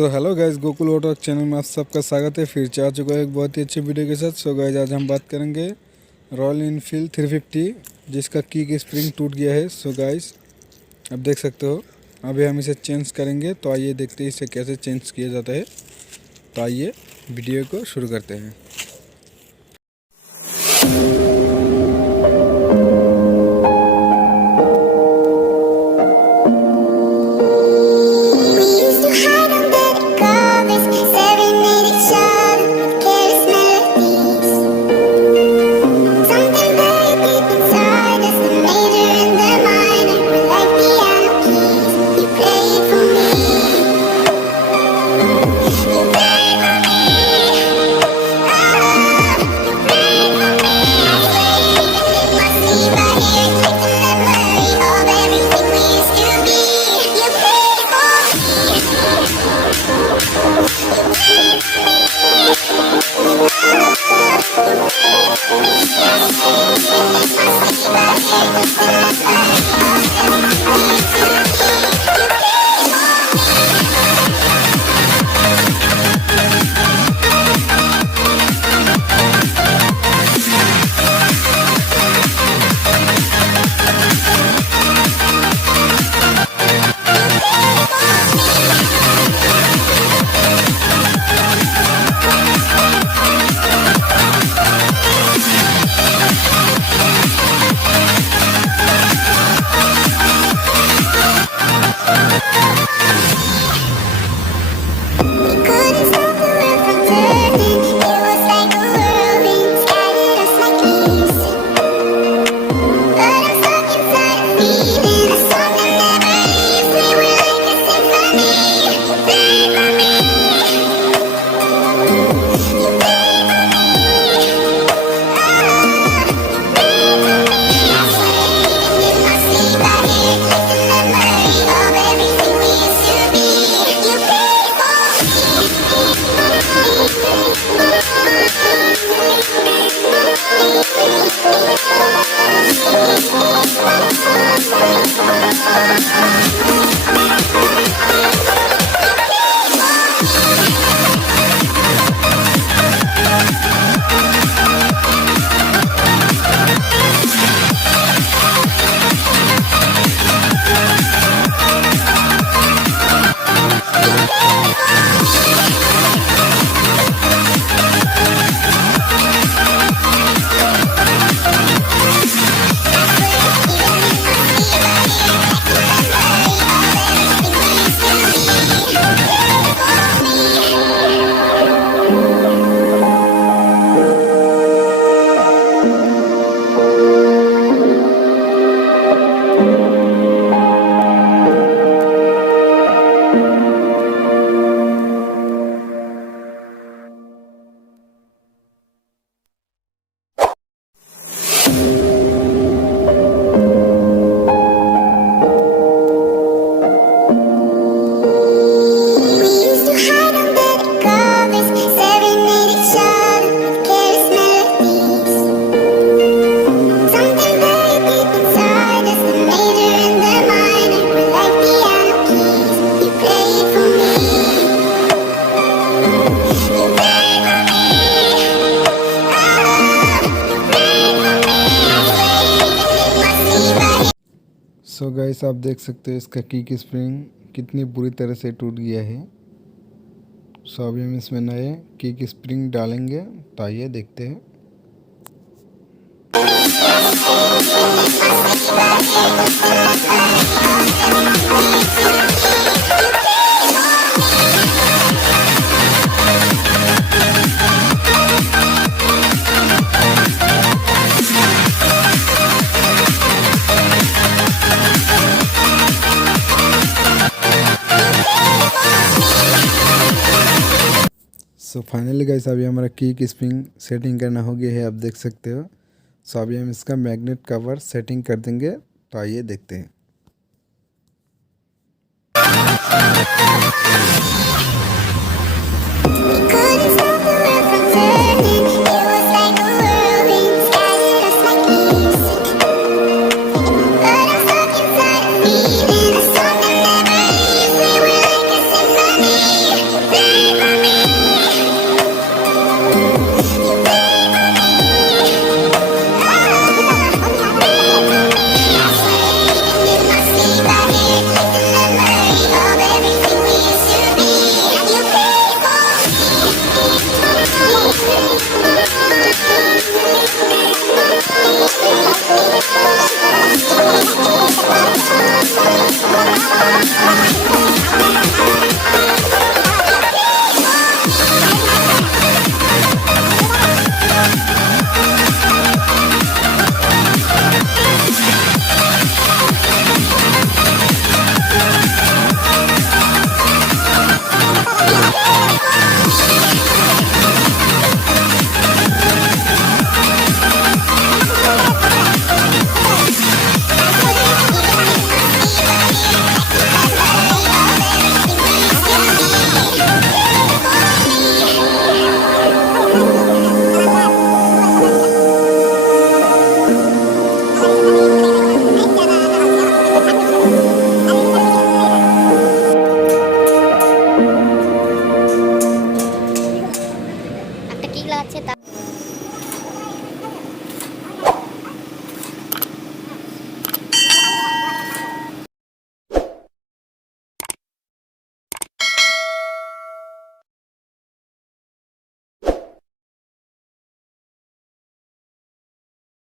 Hello guys, Gokul auto channel में आप सबका स्वागत है। फिर से आ चुका है एक बहुत ही अच्छी वीडियो के साथ। गाइस आज हम बात करेंगे रॉयल इनफील्ड 350 जिसका की स्प्रिंग टूट गया है। गाइस आप देख सकते हो, अभी हम इसे चेंज करेंगे। तो आइए देखते हैं इसे कैसे चेंज किया जाता है। तो आइए वीडियो को शुरू करते हैं। गाइस आप देख सकते हो इसका की स्प्रिंग कितनी बुरी तरह से टूट गया है। अभी हम इसमें नए की स्प्रिंग डालेंगे। तो आइए देखते हैं। फाइनली गाइस अभी हमारा की स्प्रिंग सेटिंग करना हो गया है, आप देख सकते हो। अभी हम इसका मैग्नेट कवर सेटिंग कर देंगे। तो आइए देखते हैं।